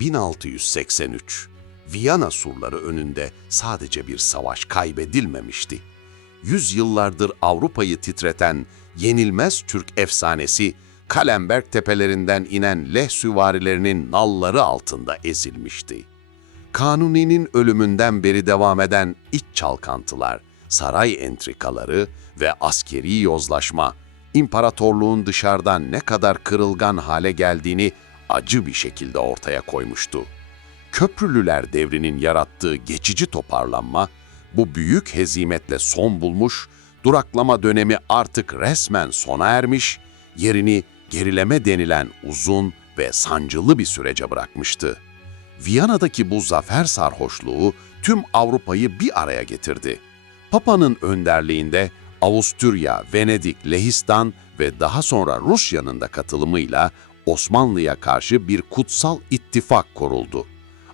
1683. Viyana surları önünde sadece bir savaş kaybedilmemişti. Yüzyıllardır Avrupa'yı titreten yenilmez Türk efsanesi, Kalemberg tepelerinden inen Leh süvarilerinin nalları altında ezilmişti. Kanuni'nin ölümünden beri devam eden iç çalkantılar, saray entrikaları ve askeri yozlaşma, imparatorluğun dışarıdan ne kadar kırılgan hale geldiğini acı bir şekilde ortaya koymuştu. Köprülüler devrinin yarattığı geçici toparlanma, bu büyük hezimetle son bulmuş, duraklama dönemi artık resmen sona ermiş, yerini gerileme denilen uzun ve sancılı bir sürece bırakmıştı. Viyana'daki bu zafer sarhoşluğu tüm Avrupa'yı bir araya getirdi. Papa'nın önderliğinde Avusturya, Venedik, Lehistan ve daha sonra Rusya'nın da katılımıyla Osmanlı'ya karşı bir kutsal ittifak kuruldu.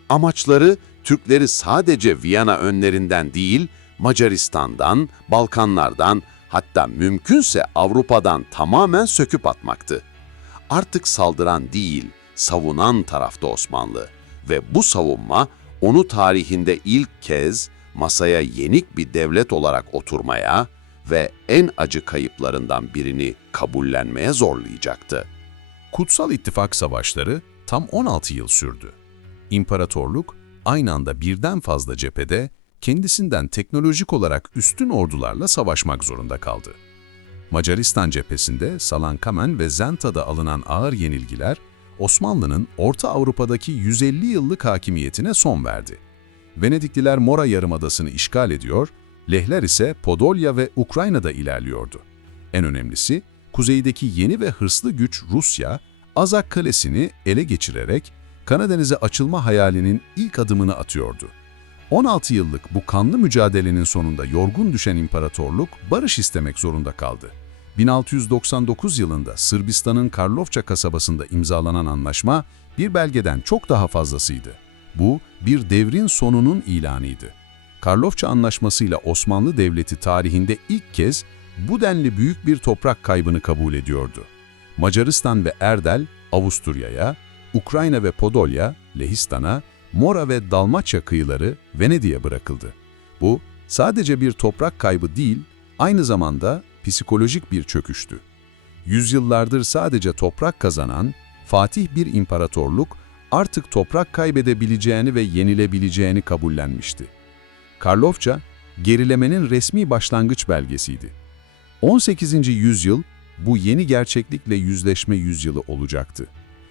Amaçları Türkleri sadece Viyana önlerinden değil, Macaristan'dan, Balkanlardan, hatta mümkünse Avrupa'dan tamamen söküp atmaktı. Artık saldıran değil, savunan tarafta Osmanlı ve bu savunma onu tarihinde ilk kez masaya yenik bir devlet olarak oturmaya ve en acı kayıplarından birini kabullenmeye zorlayacaktı. Kutsal İttifak savaşları tam 16 yıl sürdü. İmparatorluk aynı anda birden fazla cephede kendisinden teknolojik olarak üstün ordularla savaşmak zorunda kaldı. Macaristan cephesinde Salankamen ve Zenta'da alınan ağır yenilgiler Osmanlı'nın Orta Avrupa'daki 150 yıllık hakimiyetine son verdi. Venedikliler Mora Yarımadası'nı işgal ediyor, Lehler ise Podolya ve Ukrayna'da ilerliyordu. En önemlisi, kuzeydeki yeni ve hırslı güç Rusya, Azak Kalesi'ni ele geçirerek Karadeniz'e açılma hayalinin ilk adımını atıyordu. 16 yıllık bu kanlı mücadelenin sonunda yorgun düşen imparatorluk barış istemek zorunda kaldı. 1699 yılında Sırbistan'ın Karlofça kasabasında imzalanan anlaşma bir belgeden çok daha fazlasıydı. Bu bir devrin sonunun ilanıydı. Karlofça Anlaşması'yla Osmanlı Devleti tarihinde ilk kez bu denli büyük bir toprak kaybını kabul ediyordu. Macaristan ve Erdel, Avusturya'ya, Ukrayna ve Podolya, Lehistan'a, Mora ve Dalmaçya kıyıları Venedik'e bırakıldı. Bu sadece bir toprak kaybı değil, aynı zamanda psikolojik bir çöküştü. Yüzyıllardır sadece toprak kazanan, fatih bir imparatorluk artık toprak kaybedebileceğini ve yenilebileceğini kabullenmişti. Karlofça, gerilemenin resmi başlangıç belgesiydi. 18. yüzyıl bu yeni gerçeklikle yüzleşme yüzyılı olacaktı.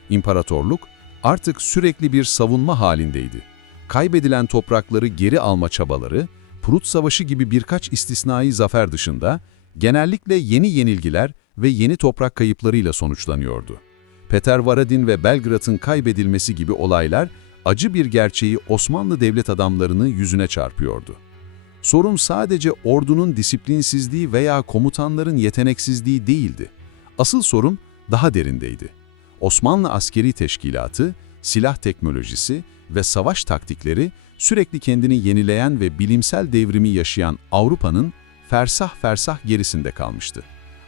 İmparatorluk artık sürekli bir savunma halindeydi. Kaybedilen toprakları geri alma çabaları, Prut Savaşı gibi birkaç istisnai zafer dışında genellikle yeni yenilgiler ve yeni toprak kayıplarıyla sonuçlanıyordu. Petervaradin ve Belgrad'ın kaybedilmesi gibi olaylar acı bir gerçeği Osmanlı devlet adamlarını yüzüne çarpıyordu. Sorun sadece ordunun disiplinsizliği veya komutanların yeteneksizliği değildi. Asıl sorun daha derindeydi. Osmanlı askeri teşkilatı, silah teknolojisi ve savaş taktikleri sürekli kendini yenileyen ve bilimsel devrimi yaşayan Avrupa'nın fersah fersah gerisinde kalmıştı.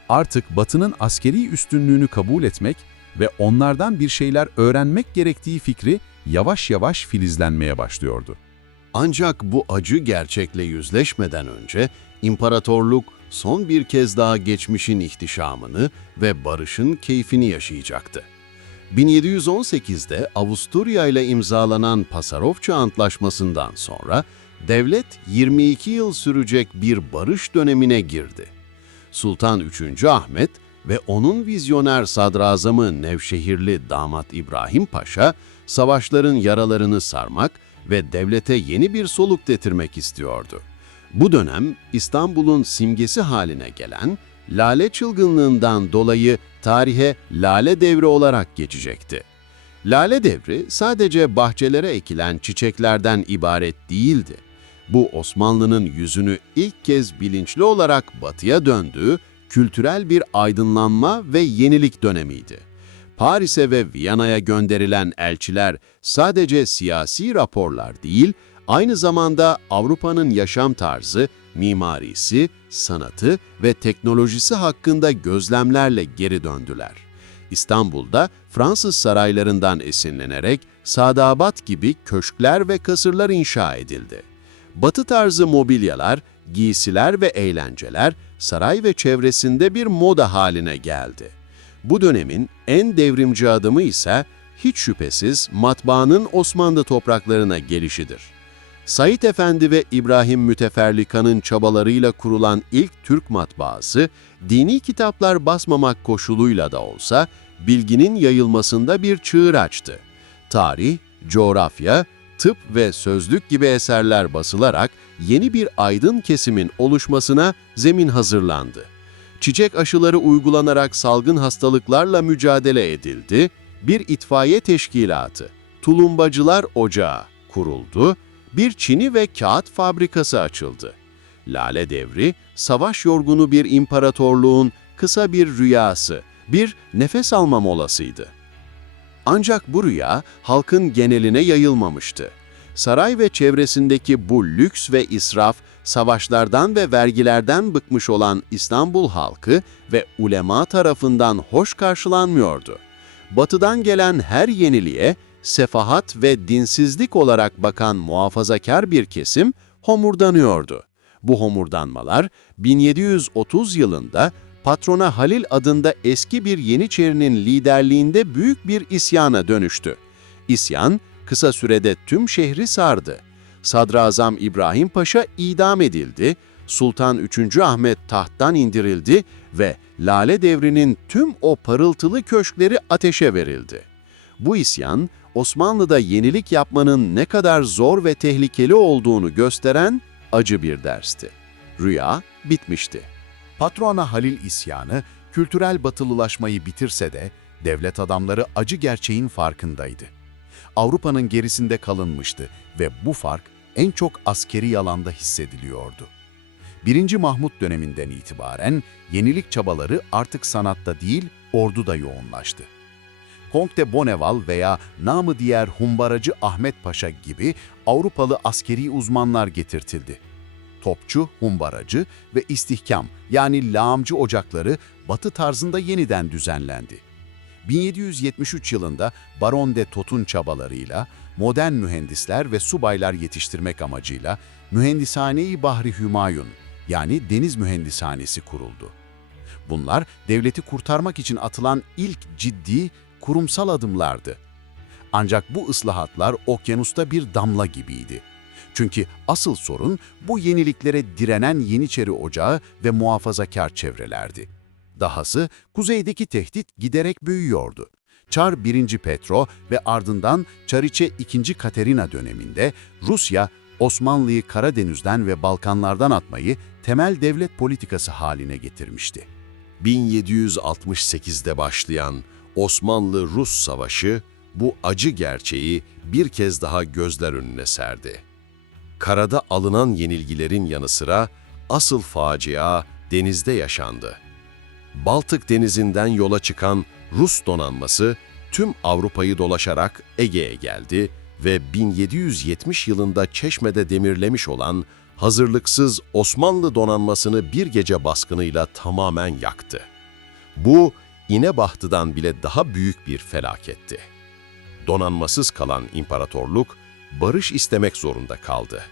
Artık Batı'nın askeri üstünlüğünü kabul etmek ve onlardan bir şeyler öğrenmek gerektiği fikri yavaş yavaş filizlenmeye başlıyordu. Ancak bu acı gerçekle yüzleşmeden önce imparatorluk son bir kez daha geçmişin ihtişamını ve barışın keyfini yaşayacaktı. 1718'de Avusturya ile imzalanan Pasarofça Antlaşması'ndan sonra devlet 22 yıl sürecek bir barış dönemine girdi. Sultan 3. Ahmet ve onun vizyoner sadrazamı Nevşehirli damat İbrahim Paşa, savaşların yaralarını sarmak ve devlete yeni bir soluk getirmek istiyordu. Bu dönem İstanbul'un simgesi haline gelen Lale Çılgınlığından dolayı tarihe Lale Devri olarak geçecekti. Lale Devri sadece bahçelere ekilen çiçeklerden ibaret değildi. Bu Osmanlı'nın yüzünü ilk kez bilinçli olarak batıya döndüğü kültürel bir aydınlanma ve yenilik dönemiydi. Paris'e ve Viyana'ya gönderilen elçiler sadece siyasi raporlar değil, aynı zamanda Avrupa'nın yaşam tarzı, mimarisi, sanatı ve teknolojisi hakkında gözlemlerle geri döndüler. İstanbul'da Fransız saraylarından esinlenerek Sadabat gibi köşkler ve kasırlar inşa edildi. Batı tarzı mobilyalar, giysiler ve eğlenceler saray ve çevresinde bir moda haline geldi. Bu dönemin en devrimci adımı ise hiç şüphesiz matbaanın Osmanlı topraklarına gelişidir. Said Efendi ve İbrahim Müteferrika'nın çabalarıyla kurulan ilk Türk matbaası, dini kitaplar basmamak koşuluyla da olsa bilginin yayılmasında bir çığır açtı. Tarih, coğrafya, tıp ve sözlük gibi eserler basılarak yeni bir aydın kesimin oluşmasına zemin hazırlandı. Çiçek aşıları uygulanarak salgın hastalıklarla mücadele edildi, bir itfaiye teşkilatı, Tulumbacılar Ocağı kuruldu, bir çini ve kağıt fabrikası açıldı. Lale Devri, savaş yorgunu bir imparatorluğun kısa bir rüyası, bir nefes alma molasıydı. Ancak bu rüya halkın geneline yayılmamıştı. Saray ve çevresindeki bu lüks ve israf, savaşlardan ve vergilerden bıkmış olan İstanbul halkı ve ulema tarafından hoş karşılanmıyordu. Batıdan gelen her yeniliğe, sefahat ve dinsizlik olarak bakan muhafazakar bir kesim homurdanıyordu. Bu homurdanmalar 1730 yılında patrona Halil adında eski bir Yeniçerinin liderliğinde büyük bir isyana dönüştü. İsyan kısa sürede tüm şehri sardı. Sadrazam İbrahim Paşa idam edildi, Sultan 3. Ahmet tahttan indirildi ve Lale Devri'nin tüm o parıltılı köşkleri ateşe verildi. Bu isyan, Osmanlı'da yenilik yapmanın ne kadar zor ve tehlikeli olduğunu gösteren acı bir dersti. Rüya bitmişti. Patrona Halil isyanı, kültürel batılılaşmayı bitirse de devlet adamları acı gerçeğin farkındaydı. Avrupa'nın gerisinde kalınmıştı ve bu fark en çok askeri alanda hissediliyordu. 1. Mahmut döneminden itibaren yenilik çabaları artık sanatta değil, orduda yoğunlaştı. Comte de Bonneval veya namı diğer Humbaracı Ahmet Paşa gibi Avrupalı askeri uzmanlar getirtildi. Topçu, humbaracı ve istihkam yani lağımcı ocakları Batı tarzında yeniden düzenlendi. 1773 yılında Baron de Thot'un çabalarıyla modern mühendisler ve subaylar yetiştirmek amacıyla Mühendishane-i Bahri Hümayun yani Deniz Mühendishanesi kuruldu. Bunlar devleti kurtarmak için atılan ilk ciddi kurumsal adımlardı. Ancak bu ıslahatlar okyanusta bir damla gibiydi. Çünkü asıl sorun bu yeniliklere direnen Yeniçeri Ocağı ve muhafazakar çevrelerdi. Dahası kuzeydeki tehdit giderek büyüyordu. Çar 1. Petro ve ardından Çariçe 2. Katerina döneminde Rusya, Osmanlı'yı Karadeniz'den ve Balkanlardan atmayı temel devlet politikası haline getirmişti. 1768'de başlayan Osmanlı-Rus Savaşı bu acı gerçeği bir kez daha gözler önüne serdi. Karada alınan yenilgilerin yanı sıra asıl facia denizde yaşandı. Baltık Denizi'nden yola çıkan Rus donanması tüm Avrupa'yı dolaşarak Ege'ye geldi ve 1770 yılında Çeşme'de demirlemiş olan hazırlıksız Osmanlı donanmasını bir gece baskınıyla tamamen yaktı. Bu, İnebahtı'dan bile daha büyük bir felaketti. Donanmasız kalan imparatorluk, barış istemek zorunda kaldı.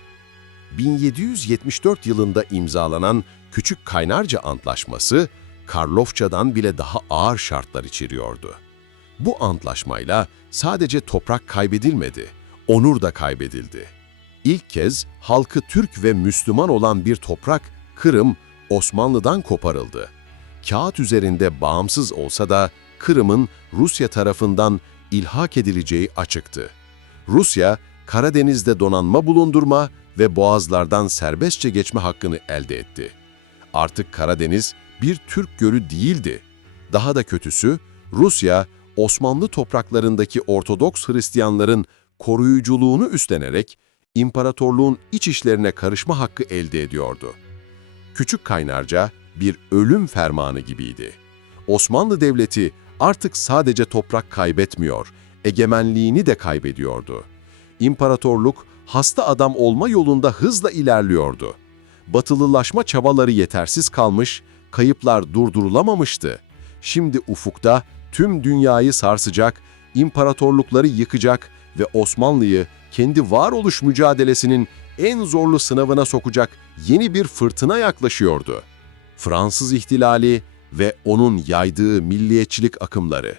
1774 yılında imzalanan Küçük Kaynarca Antlaşması, Karlofça'dan bile daha ağır şartlar içeriyordu. Bu antlaşmayla sadece toprak kaybedilmedi, onur da kaybedildi. İlk kez halkı Türk ve Müslüman olan bir toprak, Kırım, Osmanlı'dan koparıldı. Kağıt üzerinde bağımsız olsa da Kırım'ın Rusya tarafından ilhak edileceği açıktı. Rusya, Karadeniz'de donanma bulundurma ve boğazlardan serbestçe geçme hakkını elde etti. Artık Karadeniz bir Türk gölü değildi. Daha da kötüsü, Rusya, Osmanlı topraklarındaki Ortodoks Hristiyanların koruyuculuğunu üstlenerek imparatorluğun iç işlerine karışma hakkı elde ediyordu. Küçük Kaynarca bir ölüm fermanı gibiydi. Osmanlı Devleti artık sadece toprak kaybetmiyor, egemenliğini de kaybediyordu. İmparatorluk hasta adam olma yolunda hızla ilerliyordu. Batılılaşma çabaları yetersiz kalmış, kayıplar durdurulamamıştı. Şimdi ufukta tüm dünyayı sarsacak, imparatorlukları yıkacak ve Osmanlı'yı kendi varoluş mücadelesinin en zorlu sınavına sokacak yeni bir fırtına yaklaşıyordu. Fransız ihtilali ve onun yaydığı milliyetçilik akımları.